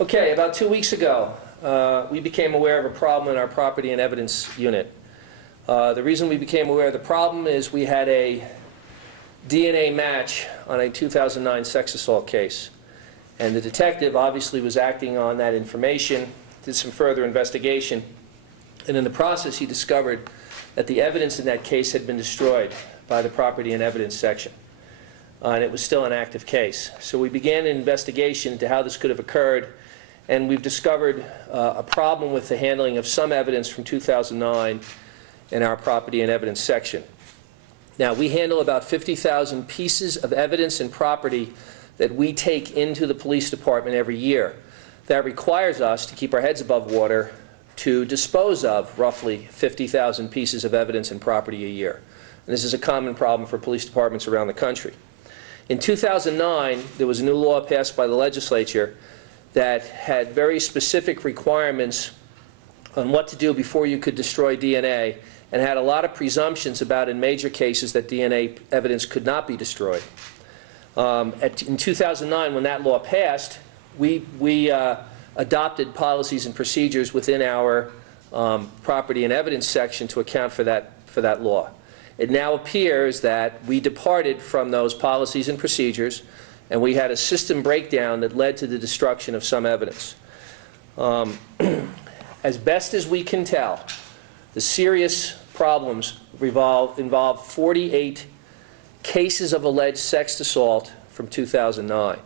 Okay, about 2 weeks ago, we became aware of a problem in our property and evidence unit. The reason we became aware of the problem is we had a DNA match on a 2009 sex assault case. And the detective obviously was acting on that information, did some further investigation, and in the process he discovered that the evidence in that case had been destroyed by the property and evidence section. And it was still an active case. So we began an investigation into how this could have occurred, and we've discovered a problem with the handling of some evidence from 2009 in our property and evidence section. Now, we handle about 50,000 pieces of evidence and property that we take into the police department every year. That requires us to keep our heads above water to dispose of roughly 50,000 pieces of evidence and property a year. And this is a common problem for police departments around the country. In 2009, there was a new law passed by the legislature that had very specific requirements on what to do before you could destroy DNA, and had a lot of presumptions about, in major cases, that DNA evidence could not be destroyed. In 2009, when that law passed, we adopted policies and procedures within our property and evidence section to account for that law. It now appears that we departed from those policies and procedures, and we had a system breakdown that led to the destruction of some evidence. As best as we can tell, the serious problems involve 48 cases of alleged sex assault from 2009.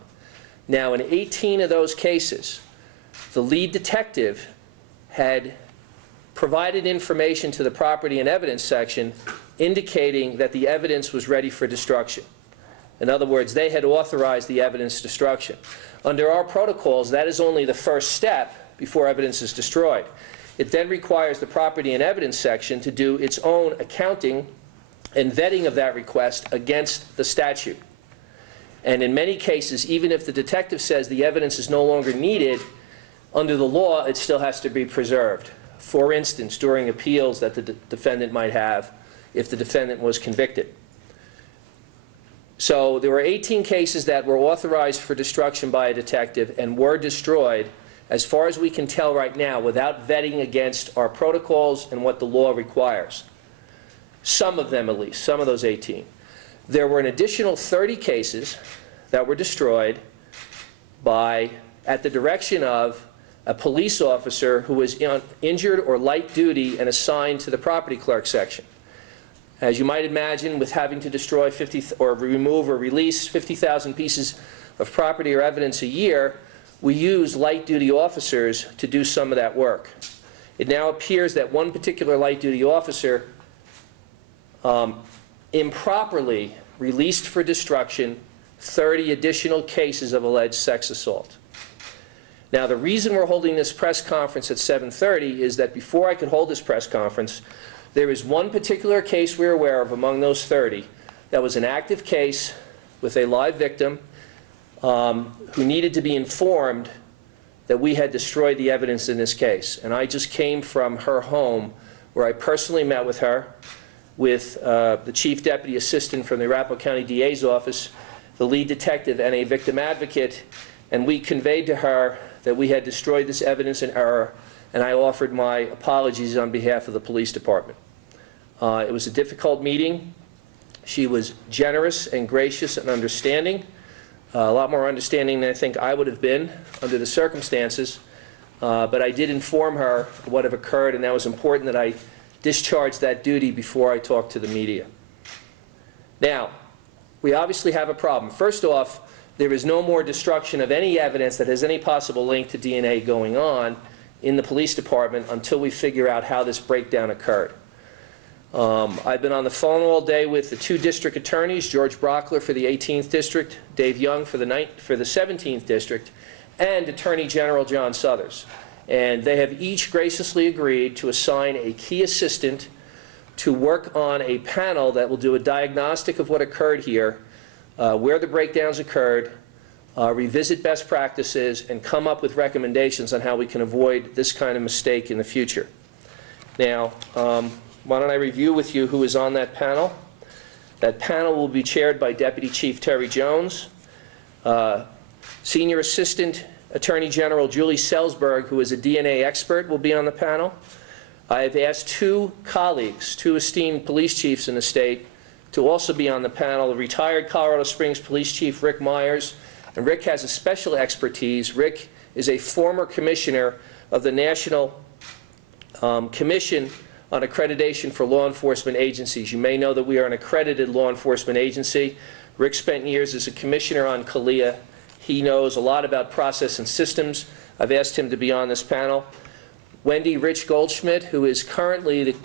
Now, in 18 of those cases, the lead detective had provided information to the property and evidence section indicating that the evidence was ready for destruction. In other words, they had authorized the evidence destruction. Under our protocols, that is only the first step before evidence is destroyed. It then requires the property and evidence section to do its own accounting and vetting of that request against the statute. And in many cases, even if the detective says the evidence is no longer needed, under the law, it still has to be preserved. For instance, during appeals that the defendant might have if the defendant was convicted. So there were 18 cases that were authorized for destruction by a detective and were destroyed, as far as we can tell right now, without vetting against our protocols and what the law requires. Some of them, at least, some of those 18. There were an additional 30 cases that were destroyed at the direction of a police officer who was injured or light duty and assigned to the property clerk section. As you might imagine, with having to destroy or remove or release 50,000 pieces of property or evidence a year, we use light duty officers to do some of that work. It now appears that one particular light duty officer improperly released for destruction 30 additional cases of alleged sex assault. Now, the reason we're holding this press conference at 7:30 is that before I could hold this press conference, there is one particular case we're aware of among those 30 that was an active case with a live victim who needed to be informed that we had destroyed the evidence in this case. And I just came from her home where I personally met with her, with the Chief Deputy Assistant from the Arapahoe County DA's office, the lead detective, and a victim advocate, and we conveyed to her that we had destroyed this evidence in error, and I offered my apologies on behalf of the police department. It was a difficult meeting. She was generous and gracious and understanding, a lot more understanding than I think I would have been under the circumstances, but I did inform her of what had occurred, and that was important that I discharge that duty before I talk to the media. Now, we obviously have a problem. First off, there is no more destruction of any evidence that has any possible link to DNA going on in the police department until we figure out how this breakdown occurred. I've been on the phone all day with the two district attorneys, George Brockler for the 18th District, Dave Young for the 17th District, and Attorney General John Suthers. And they have each graciously agreed to assign a key assistant to work on a panel that will do a diagnostic of what occurred here, where the breakdowns occurred, revisit best practices, and come up with recommendations on how we can avoid this kind of mistake in the future. Now, why don't I review with you who is on that panel? That panel will be chaired by Deputy Chief Terry Jones, Senior Assistant Attorney General Julie Selzberg, who is a DNA expert, will be on the panel. I have asked two colleagues, two esteemed police chiefs in the state, to also be on the panel. Retired Colorado Springs Police Chief Rick Myers, and Rick has a special expertise. Rick is a former commissioner of the National Commission on Accreditation for Law Enforcement Agencies. You may know that we are an accredited law enforcement agency. Rick spent years as a commissioner on CALEA. He knows a lot about process and systems. I've asked him to be on this panel. Wendy Rich Goldschmidt, who is currently the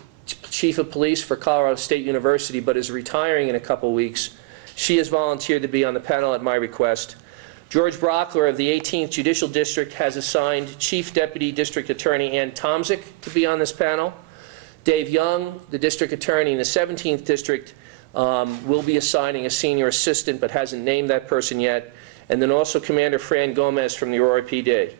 Chief of Police for Colorado State University but is retiring in a couple weeks. She has volunteered to be on the panel at my request. George Brockler of the 18th Judicial District has assigned Chief Deputy District Attorney Ann Tomczyk to be on this panel. Dave Young, the District Attorney in the 17th District, will be assigning a senior assistant but hasn't named that person yet. And then also Commander Fran Gomez from the Aurora PD.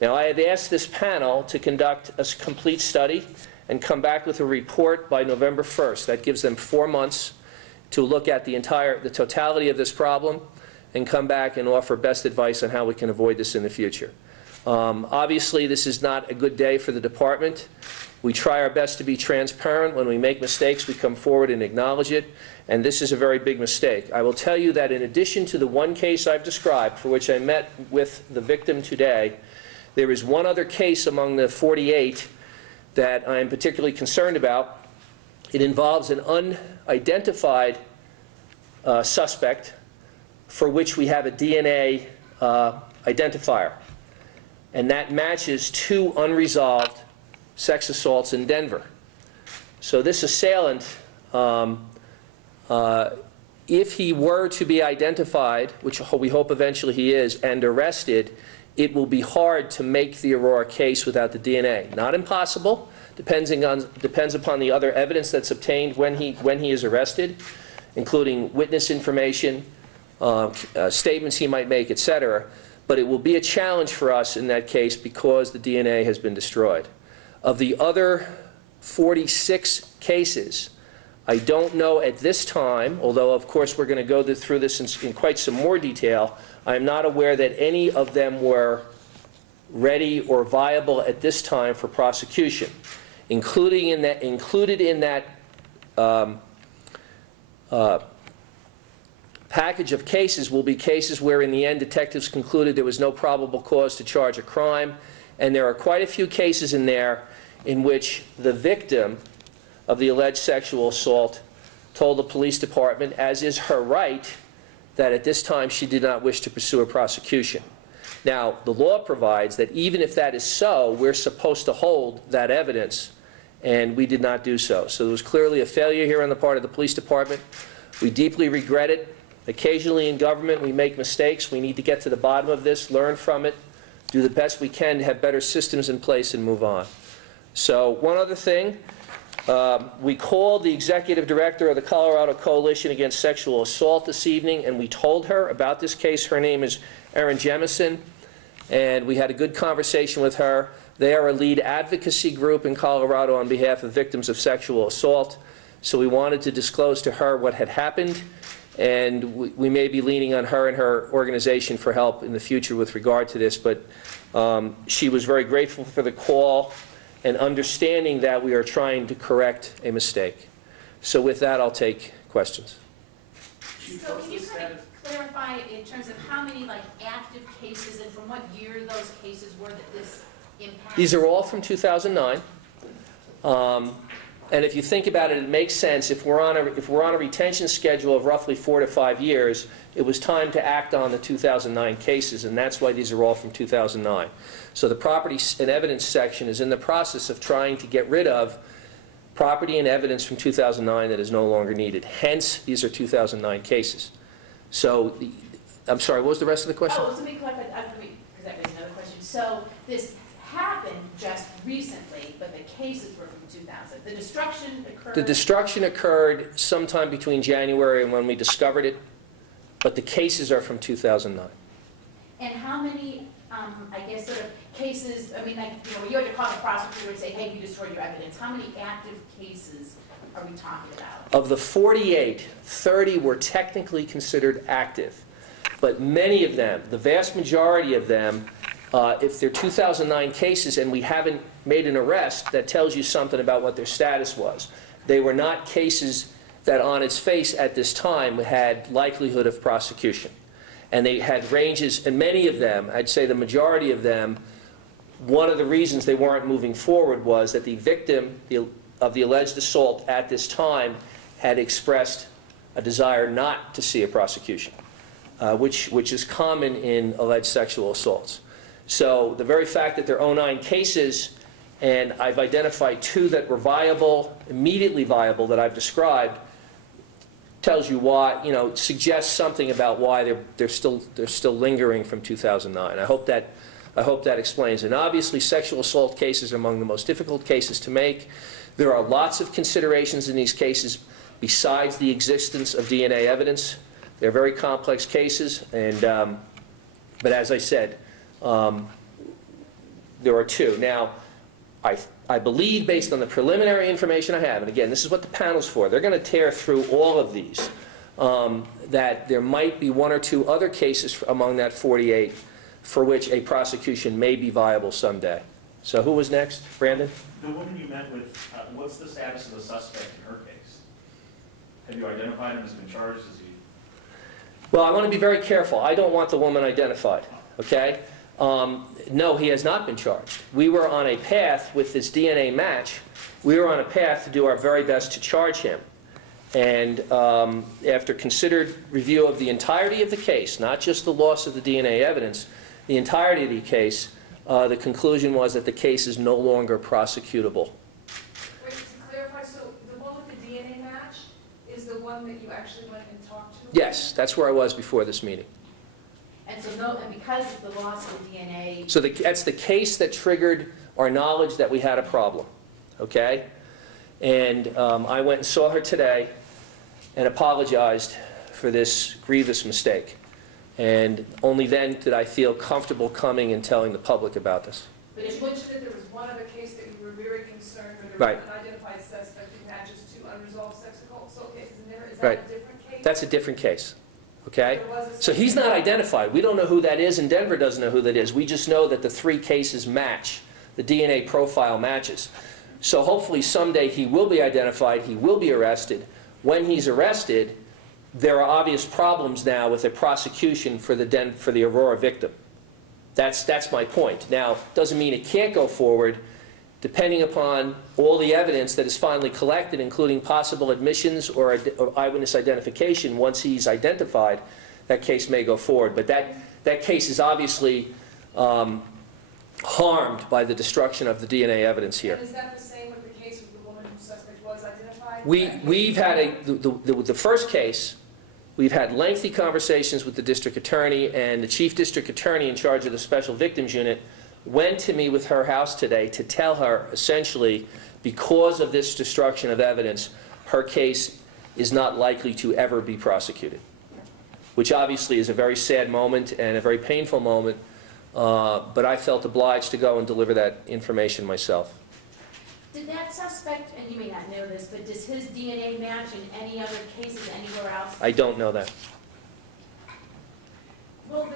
Now, I have asked this panel to conduct a complete study and come back with a report by November 1st. That gives them 4 months to look at the totality of this problem and come back and offer best advice on how we can avoid this in the future. Obviously, this is not a good day for the department. We try our best to be transparent. When we make mistakes, we come forward and acknowledge it, and this is a very big mistake. I will tell you that in addition to the one case I've described, for which I met with the victim today, there is one other case among the 48 that I am particularly concerned about. It involves an unidentified suspect for which we have a DNA identifier, and that matches 2 unresolved sex assaults in Denver. So this assailant, if he were to be identified, which we hope eventually he is, and arrested, it will be hard to make the Aurora case without the DNA. Not impossible, depends upon the other evidence that's obtained when he is arrested, including witness information, statements he might make, etc. But it will be a challenge for us in that case because the DNA has been destroyed. Of the other 46 cases, I don't know at this time, although of course we're going to go through this in quite some more detail, I am not aware that any of them were ready or viable at this time for prosecution. Included in that package of cases will be cases where in the end detectives concluded there was no probable cause to charge a crime, and there are quite a few cases in there in which the victim of the alleged sexual assault told the police department, as is her right, that at this time she did not wish to pursue a prosecution. Now, the law provides that even if that is so, we're supposed to hold that evidence, and we did not do so. So there was clearly a failure here on the part of the police department. We deeply regret it. Occasionally in government we make mistakes. We need to get to the bottom of this, learn from it, do the best we can to have better systems in place and move on. So one other thing, we called the executive director of the Colorado Coalition Against Sexual Assault this evening, and we told her about this case. Her name is Erin Jemison, and we had a good conversation with her. They are a lead advocacy group in Colorado on behalf of victims of sexual assault. So we wanted to disclose to her what had happened, and we may be leaning on her and her organization for help in the future with regard to this. But she was very grateful for the call and understanding that we are trying to correct a mistake. So with that, I'll take questions. So can you kind of clarify in terms of how many active cases and from what year those cases were that this impacted? These are all from 2009. And if you think about it, it makes sense. If we're on a retention schedule of roughly 4 to 5 years, it was time to act on the 2009 cases, and that's why these are all from 2009. So the property and evidence section is in the process of trying to get rid of property and evidence from 2009 that is no longer needed. Hence, these are 2009 cases. So, I'm sorry, what was the rest of the question? Oh, let me clarify, because that was another question. So this happened just recently, but the cases were from 2000. The destruction occurred? The destruction occurred sometime between January and when we discovered it, but the cases are from 2009. And how many, I guess, sort of cases, I mean, when you had to call the prosecutor and say, hey, you destroyed your evidence, how many active cases are we talking about? Of the 48, 30 were technically considered active, but many of them, the vast majority of them, If they're 2009 cases and we haven't made an arrest, that tells you something about what their status was. They were not cases that on its face at this time had likelihood of prosecution. And they had ranges, and many of them, I'd say the majority of them, one of the reasons they weren't moving forward was that the victim of the alleged assault at this time had expressed a desire not to see a prosecution, which is common in alleged sexual assaults. So the very fact that they're 09 cases, and I've identified 2 that were viable, immediately viable, that I've described, tells you why, suggests something about why they're still lingering from 2009. I hope that explains. And obviously, sexual assault cases are among the most difficult cases to make. There are lots of considerations in these cases besides the existence of DNA evidence. They're very complex cases, and but as I said, there are 2. Now, I believe, based on the preliminary information I have, and again, this is what the panel's for, they're going to tear through all of these, that there might be 1 or 2 other cases among that 48 for which a prosecution may be viable someday. So who was next? Brandon? The woman you met with, what's the status of the suspect in her case? Have you identified him? Has he been charged? Is he... Well, I want to be very careful. I don't want the woman identified, okay? No, he has not been charged. We were on a path with this DNA match. We were on a path to do our very best to charge him. And after considered review of the entirety of the case, not just the loss of the DNA evidence, the entirety of the case, the conclusion was that the case is no longer prosecutable. Wait, to clarify, so the one with the DNA match is the one that you actually went and talked to? Yes, that's where I was before this meeting. And so and because of the loss of the DNA... So that's the case that triggered our knowledge that we had a problem, okay? And I went and saw her today and apologized for this grievous mistake. And only then did I feel comfortable coming and telling the public about this. But you mentioned that there was one other case that you were very concerned with, Right. an unidentified suspect who had just 2 unresolved sexual assault cases in there. Is Right. that a different case? That's a different case, okay? There was a So he's not identified. We don't know who that is, and Denver doesn't know who that is. We just know that the 3 cases match. The DNA profile matches. So hopefully someday he will be identified, he will be arrested. When he's arrested, there are obvious problems now with a prosecution for the Aurora victim. That's my point. Now, doesn't mean it can't go forward. Depending upon all the evidence that is finally collected, including possible admissions or eyewitness identification, once he's identified, that case may go forward. But that case is obviously harmed by the destruction of the DNA evidence here. And is that the same with the case with the woman whose suspect was identified? We've had the first case, we've had lengthy conversations with the district attorney, and the chief district attorney in charge of the special victims unit went to me with her house today to tell her, essentially, because of this destruction of evidence, her case is not likely to ever be prosecuted, which obviously is a very sad moment and a very painful moment, but I felt obliged to go and deliver that information myself. Did that suspect, and you may not know this, but does his DNA match in any other cases anywhere else? I don't know that. Will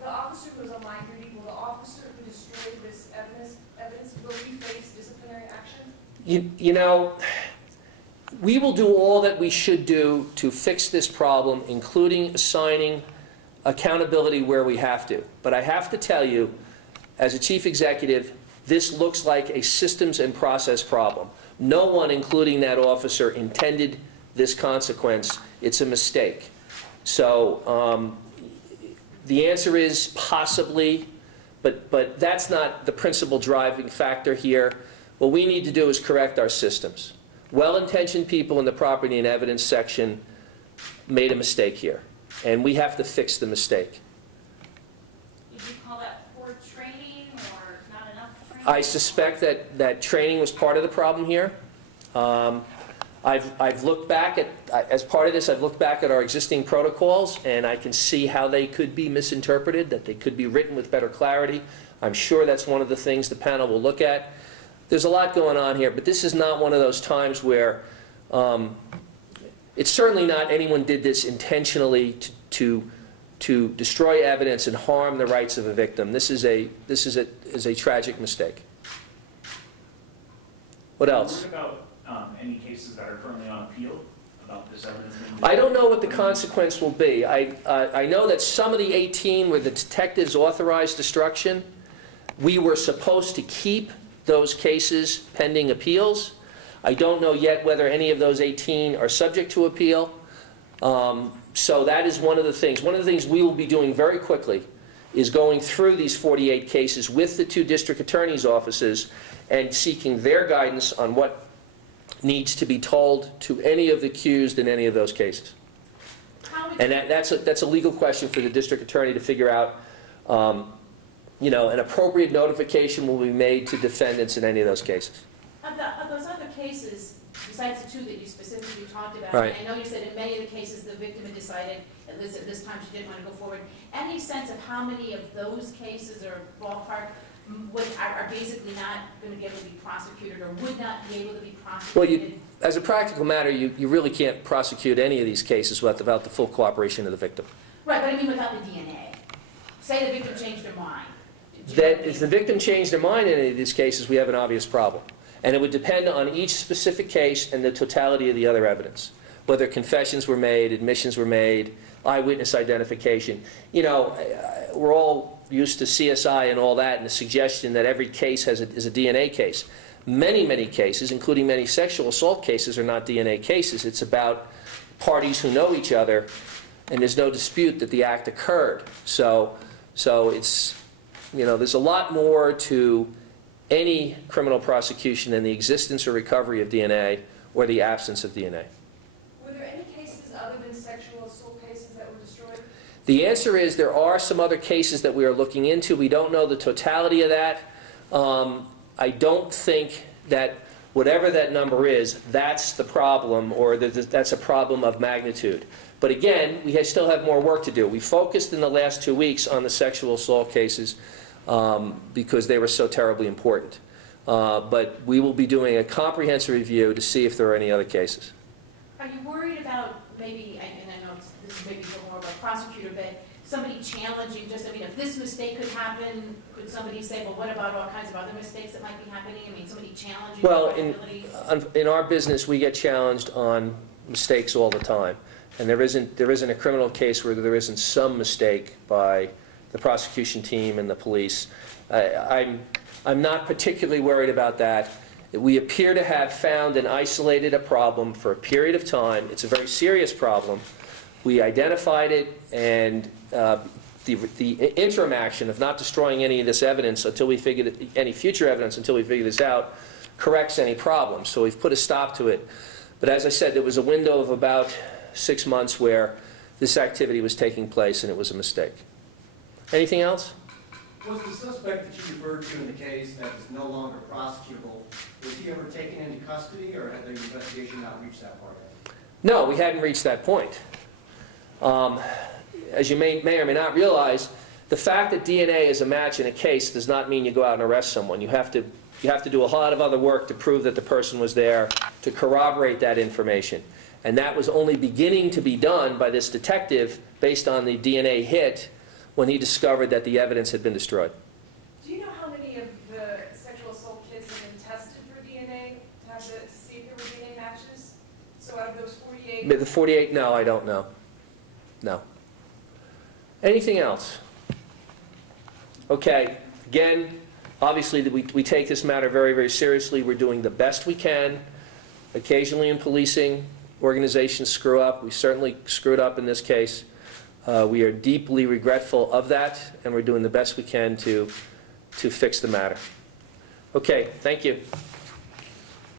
the officer who was on line duty, will the officer who destroyed this evidence, will he face disciplinary action? You know, we will do all that we should do to fix this problem, including assigning accountability where we have to. But I have to tell you, as a chief executive, this looks like a systems and process problem. No one, including that officer, intended this consequence. It's a mistake. So the answer is possibly, but that's not the principal driving factor here. What we need to do is correct our systems. Well-intentioned people in the property and evidence section made a mistake here, and we have to fix the mistake. Would you call that poor training or not enough training? I suspect that training was part of the problem here. I've looked back at, as part of this, I've looked back at our existing protocols, and I can see how they could be misinterpreted, that they could be written with better clarity. I'm sure that's one of the things the panel will look at. There's a lot going on here, but this is not one of those times where it's certainly not anyone did this intentionally to to destroy evidence and harm the rights of a victim. This is a tragic mistake. What else? What about any cases that are currently on appeal about this evidence? I don't know what the consequence will be. I know that some of the 18 where the detectives authorized destruction, we were supposed to keep those cases pending appeals. I don't know yet whether any of those 18 are subject to appeal. So that is one of the things. One of the things we will be doing very quickly is going through these 48 cases with the 2 district attorneys' offices and seeking their guidance on what needs to be told to any of the accused in any of those cases. And that's a legal question for the district attorney to figure out. You know, an appropriate notification will be made to defendants in any of those cases. Of those other cases, besides the 2 that you specifically talked about, Right. and I know you said in many of the cases the victim had decided, at least at this time, she didn't want to go forward. Any sense of how many of those cases or ballpark are basically not going to be able to be prosecuted or would not be able to be prosecuted? Well, as a practical matter, you really can't prosecute any of these cases without the full cooperation of the victim. Right, but I mean without the DNA. Say the victim changed her mind. That if the victim changed their mind in any of these cases, we have an obvious problem. And it would depend on each specific case and the totality of the other evidence, whether confessions were made, admissions were made, eyewitness identification. You know, we're all used to CSI and all that, and the suggestion that every case is a DNA case. Many, many cases, including many sexual assault cases, are not DNA cases. It's about parties who know each other, and there's no dispute that the act occurred. So it's, you know, there's a lot more to any criminal prosecution than the existence or recovery of DNA or the absence of DNA. Were there any cases other than sexual assault cases that were destroyed? The answer is there are some other cases that we are looking into. We don't know the totality of that. I don't think that whatever that number is, that's the problem, or that's a problem of magnitude. But again, we still have more work to do. We focused in the last 2 weeks on the sexual assault cases because they were so terribly important. But we will be doing a comprehensive review to see if there are any other cases. Are you worried about maybe, and I know this is maybe more of a prosecutor, but somebody challenging just, I mean, if this mistake could happen, could somebody say, well, what about all kinds of other mistakes that might be happening? I mean, somebody challenging Well, the possibilities? in our business, we get challenged on mistakes all the time. And there isn't a criminal case where there isn't some mistake by the prosecution team and the police. I'm not particularly worried about that. We appear to have found and isolated a problem for a period of time. It's a very serious problem. We identified it, and the interim action of not destroying any of this evidence until we figure any future evidence until we figure this out corrects any problem. So we've put a stop to it. But as I said, there was a window of about 6 months where this activity was taking place, and it was a mistake. Anything else? Was the suspect that you referred to in the case that is no longer prosecutable, was he ever taken into custody, or had the investigation not reached that part yet? No, we hadn't reached that point. As you may or may not realize, the fact that DNA is a match in a case does not mean you go out and arrest someone. You have to do a lot of other work to prove that the person was there, to corroborate that information. And that was only beginning to be done by this detective based on the DNA hit when he discovered that the evidence had been destroyed. Do you know how many of the sexual assault kids have been tested for DNA to see if there were DNA matches? So out of those 48? The 48, no, I don't know. No. Anything else? Okay, again, obviously we take this matter very, very seriously. We're doing the best we can. Occasionally in policing, organizations screw up. We certainly screwed up in this case. We are deeply regretful of that, and we're doing the best we can to fix the matter. Okay, thank you.